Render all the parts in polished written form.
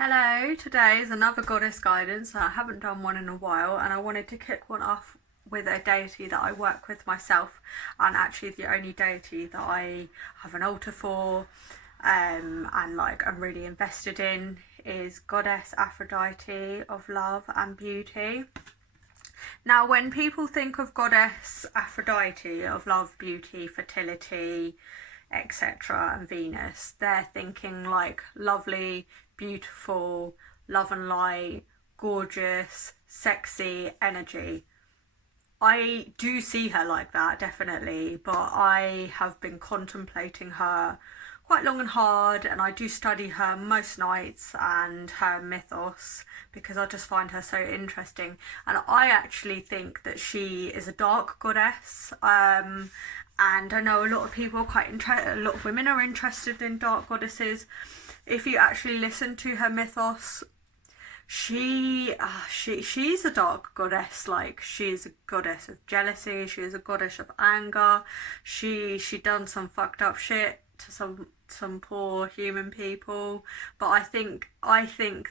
Hello, today is another goddess guidance. I haven't done one in a while and I wanted to kick one off with a deity that I work with myself, and actually the only deity that I have an altar for and I'm really invested in is goddess Aphrodite of love and beauty. Now when people think of goddess Aphrodite of love, beauty, fertility, etc. and Venus, they're thinking like lovely, beautiful, love and light, gorgeous, sexy energy. I do see her like that, definitely, but I have been contemplating her quite long and hard, and I do study her most nights and her mythos because I just find her so interesting. And I actually think that she is a dark goddess, and I know a lot of people are a lot of women are interested in dark goddesses. If you actually listen to her mythos, she's a dark goddess. Like, she is a goddess of jealousy, she is a goddess of anger, she done some fucked up shit to some poor human people, but I think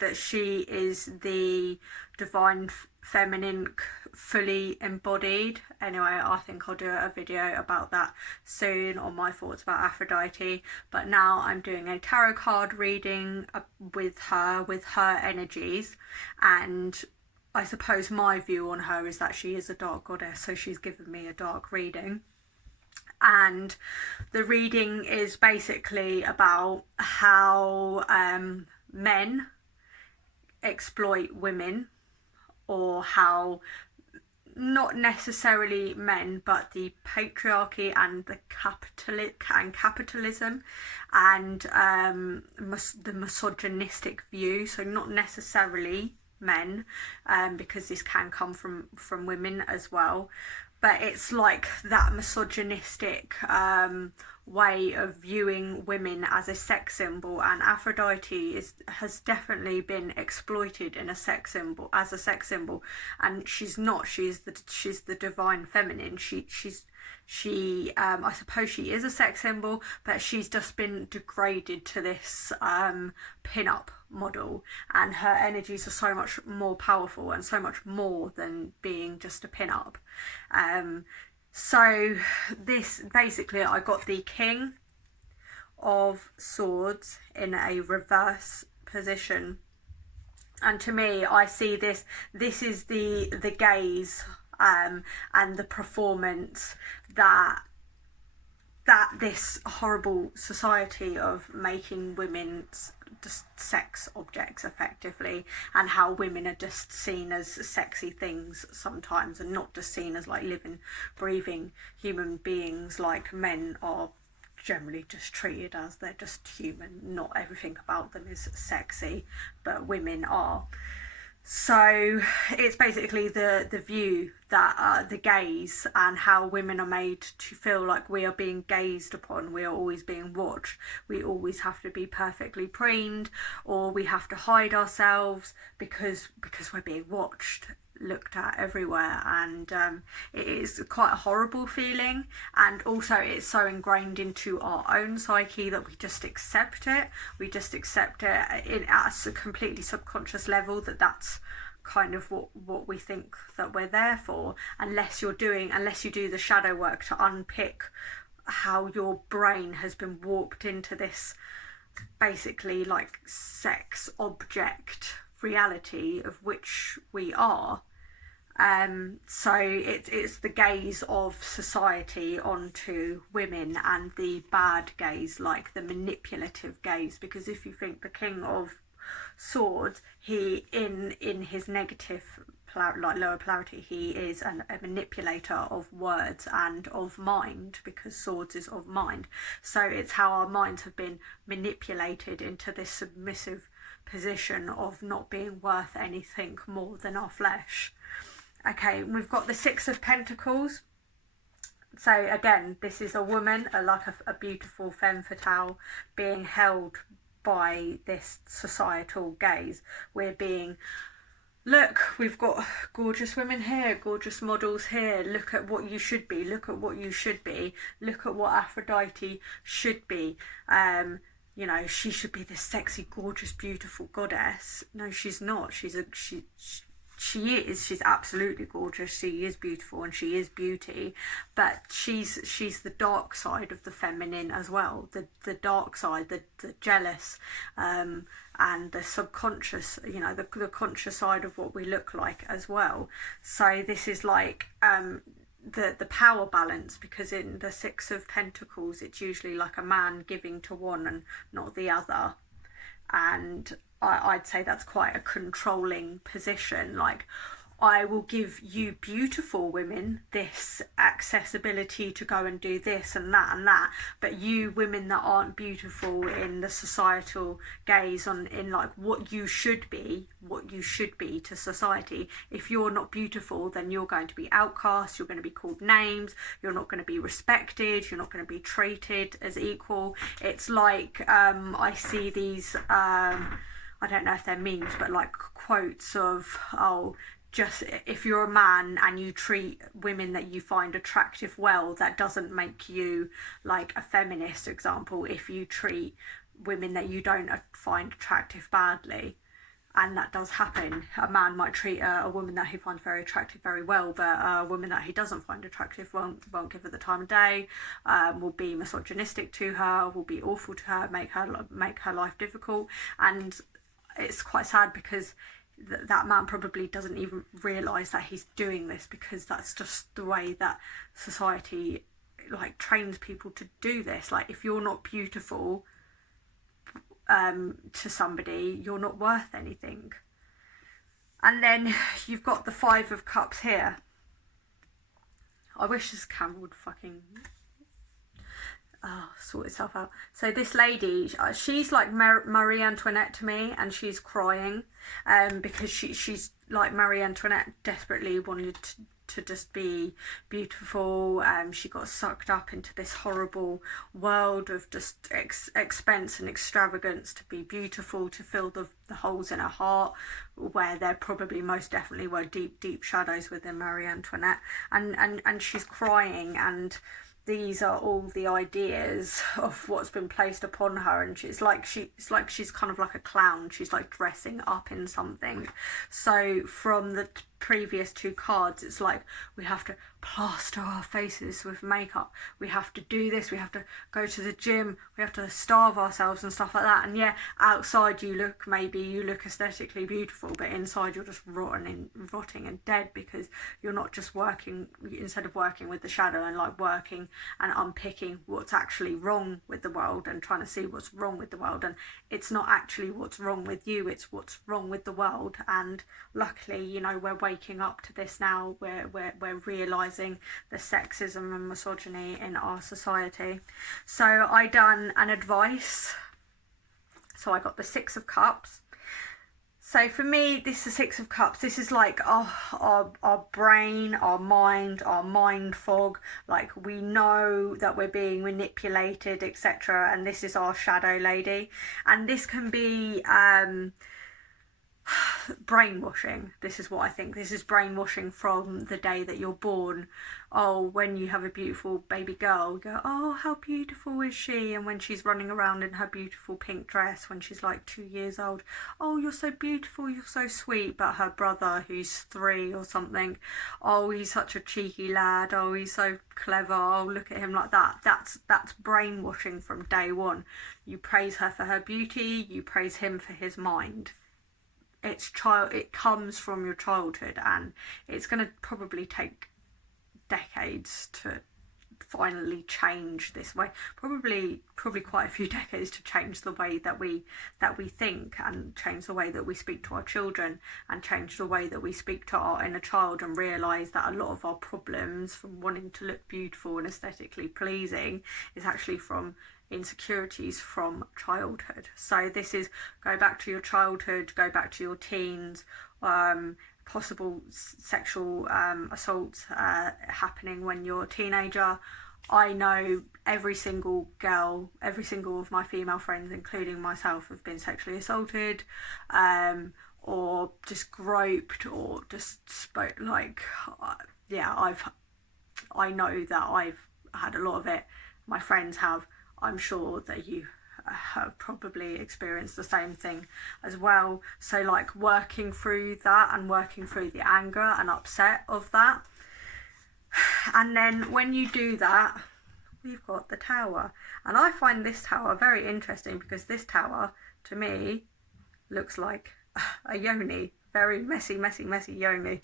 that she is the divine feminine fully embodied. Anyway, I think I'll do a video about that soon on my thoughts about Aphrodite, but now I'm doing a tarot card reading with her energies, and I suppose my view on her is that she is a dark goddess, so she's given me a dark reading. And the reading is basically about how men exploit women, or how not necessarily men, but the patriarchy and the capitalism and the misogynistic view. So not necessarily men, because this can come from women as well, but it's like that misogynistic way of viewing women as a sex symbol, and Aphrodite has definitely been exploited in as a sex symbol, and she's the divine feminine. I suppose she is a sex symbol, but she's just been degraded to this pin-up model, and her energies are so much more powerful and so much more than being just a pin-up. So this basically, I got the King of Swords in a reverse position, and to me, I see this is the gaze and the performance that this horrible society of making women just sex objects effectively, and how women are just seen as sexy things sometimes, and not just seen as like living, breathing human beings like men are generally just treated as. They're just human, not everything about them is sexy, but women are. So it's basically the view that the gaze, and how women are made to feel like we are being gazed upon, we are always being watched, we always have to be perfectly preened, or we have to hide ourselves because we're being watched, looked at everywhere, and it is quite a horrible feeling. And also it's so ingrained into our own psyche that we just accept it at a completely subconscious level, that's kind of what we think that we're there for, unless you do the shadow work to unpick how your brain has been warped into this basically like sex object reality of which we are. So it's the gaze of society onto women, and the bad gaze, like the manipulative gaze, because if you think the King of Swords, he in his negative lower polarity, he is a manipulator of words and of mind, because swords is of mind. So it's how our minds have been manipulated into this submissive position of not being worth anything more than our flesh. Okay, we've got the Six of Pentacles. So again, this is a woman, a beautiful femme fatale, being held by this societal gaze. We're being, look, we've got gorgeous women here, gorgeous models here, look at what you should be, look at what you should be, look at what Aphrodite should be. you know, she should be this sexy, gorgeous, beautiful goddess. No, she's not. She's absolutely gorgeous, she is beautiful, and she is beauty, but she's the dark side of the feminine as well, the dark side, the jealous, and the subconscious, you know, the conscious side of what we look like as well. So this is like the power balance, because in the Six of Pentacles it's usually like a man giving to one and not the other, and I'd say that's quite a controlling position. Like, I will give you beautiful women this accessibility to go and do this and that, but you women that aren't beautiful in the societal gaze on in like what you should be to society, if you're not beautiful, then you're going to be outcast, you're going to be called names, you're not going to be respected, you're not going to be treated as equal. It's like I see these I don't know if they're memes, but like quotes of, oh, just if you're a man and you treat women that you find attractive well, that doesn't make you like a feminist, example, if you treat women that you don't find attractive badly. And that does happen. A man might treat a woman that he finds very attractive very well, but a woman that he doesn't find attractive won't give her the time of day, will be misogynistic to her, will be awful to her, make her life difficult. And it's quite sad, because that man probably doesn't even realise that he's doing this, because that's just the way that society like trains people to do this. Like, if you're not beautiful to somebody, you're not worth anything. And then you've got the Five of Cups here. I wish this camera would fucking sort itself out. So this lady, she's like Marie Antoinette to me, and she's crying because she's like Marie Antoinette, desperately wanted to just be beautiful. She got sucked up into this horrible world of just expense and extravagance to be beautiful, to fill the holes in her heart, where there probably most definitely were deep shadows within Marie Antoinette, and she's crying, and these are all the ideas of what's been placed upon her, and it's like she's kind of like a clown. She's like dressing up in something. So from the previous two cards, it's like we have to plaster our faces with makeup, we have to do this, we have to go to the gym, we have to starve ourselves and stuff like that. And yeah, outside you look aesthetically beautiful, but inside you're just rotting and dead, because you're not just working, instead of working with the shadow and like working and unpicking what's actually wrong with the world and trying to see what's wrong with the world. And it's not actually what's wrong with you, it's what's wrong with the world. And luckily, you know, we're waking up to this now. We're realising the sexism and misogyny in our society. So I done an advice. So I got the Six of Cups. So for me, this is Six of Cups. This is like our brain, our mind fog. Like, we know that we're being manipulated, etc. And this is our shadow lady. And this can be brainwashing. This is what I think. This is brainwashing from the day that you're born. Oh, when you have a beautiful baby girl, you go, oh, how beautiful is she? And when she's running around in her beautiful pink dress when she's like 2 years old, oh, you're so beautiful, you're so sweet. But her brother, who's 3 or something, oh, he's such a cheeky lad, oh, he's so clever, oh, look at him like that. That's brainwashing from day one. You praise her for her beauty, you praise him for his mind. It comes from your childhood, and it's going to probably take decades to finally change this way. Probably quite a few decades to change the way that we think, and change the way that we speak to our children, and change the way that we speak to our inner child, and realise that a lot of our problems from wanting to look beautiful and aesthetically pleasing is actually from insecurities from childhood. So this is, go back to your childhood, go back to your teens, possible sexual assaults happening when you're a teenager. I know every single girl, every single of my female friends, including myself, have been sexually assaulted, or just groped, or just spoke like, yeah, I know that I've had a lot of it. My friends have. I'm sure that you have probably experienced the same thing as well. So like working through that and working through the anger and upset of that. And then when you do that, we've got the Tower. And I find this Tower very interesting because this Tower, to me, looks like a yoni. Very messy yoni.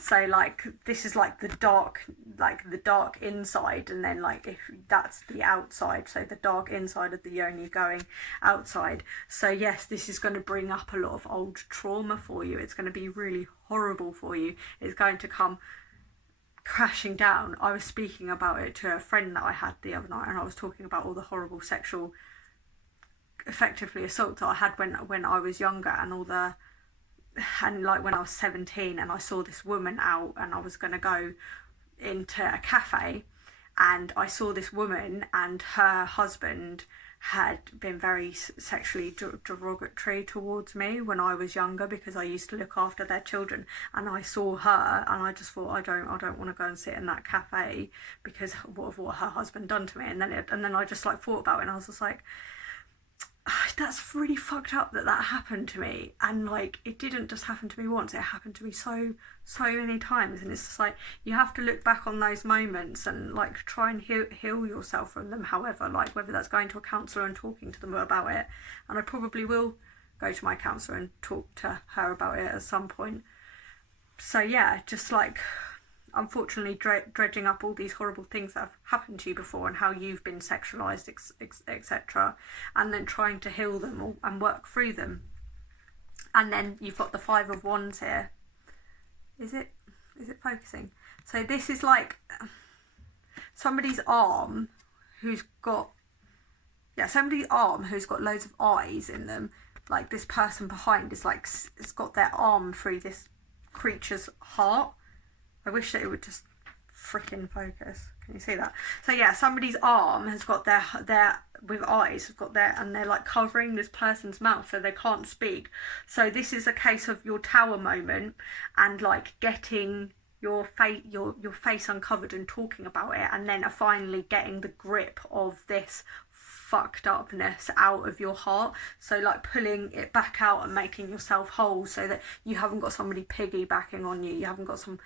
So like this is like the dark inside, and then like if that's the outside, so the dark inside of the yoni going outside. So yes, this is going to bring up a lot of old trauma for you. It's going to be really horrible for you. It's going to come crashing down. I was speaking about it to a friend that I had the other night, and I was talking about all the horrible sexual, effectively, assault that I had when I was younger, and like when I was 17 and I saw this woman out and I was going to go into a cafe, and I saw this woman and her husband had been very sexually derogatory towards me when I was younger because I used to look after their children, and I saw her and I just thought I don't want to go and sit in that cafe because of what her husband done to me. And then I just like thought about it, and I was just like, that's really fucked up that happened to me. And like it didn't just happen to me once, it happened to me so many times. And it's just like you have to look back on those moments and like try and heal yourself from them, however, like whether that's going to a counsellor and talking to them about it. And I probably will go to my counsellor and talk to her about it at some point. So yeah, just like unfortunately dredging up all these horrible things that have happened to you before and how you've been sexualized, etc., and then trying to heal them and work through them. And then you've got the Five of Wands here. Is it focusing? So this is like somebody's arm who's got loads of eyes in them. Like this person behind is like, it's got their arm through this creature's heart. I wish that it would just freaking focus. Can you see that? So yeah, somebody's arm has got their with eyes, have got their, and they're like covering this person's mouth so they can't speak. So this is a case of your Tower moment and like getting your face uncovered and talking about it, and then finally getting the grip of this fucked upness out of your heart. So like pulling it back out and making yourself whole so that you haven't got somebody piggybacking on you. You haven't got some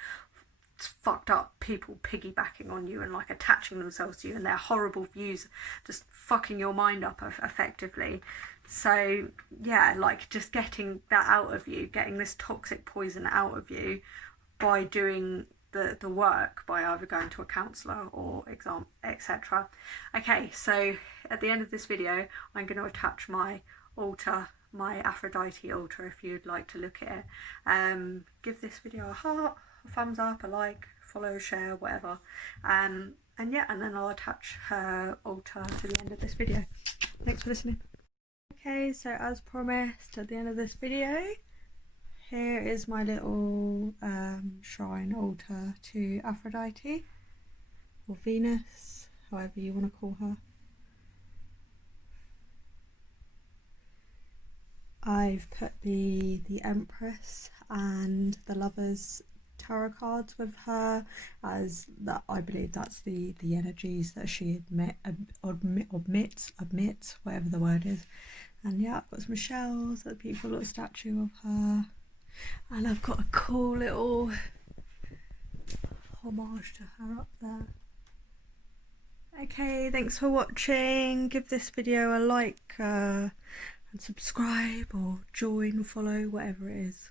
fucked up people piggybacking on you and like attaching themselves to you and their horrible views just fucking your mind up effectively. So yeah, like just getting that out of you, getting this toxic poison out of you by doing the work, by either going to a counsellor or exam, etc. Okay, so at the end of this video I'm going to attach my altar, my Aphrodite altar, if you'd like to look at it. Give this video a heart, a thumbs up, a like, follow, share, whatever, and yeah, and then I'll attach her altar to the end of this video. Thanks for listening. Okay, so as promised, at the end of this video, here is my little shrine altar to Aphrodite, or Venus, however you want to call her. I've put the Empress and the Lovers tarot cards with her, as that I believe that's the energies that she admits, whatever the word is. And yeah, I've got some shells, a beautiful little statue of her, and I've got a cool little homage to her up there. Okay, thanks for watching. Give this video a like and subscribe or join, follow, whatever it is.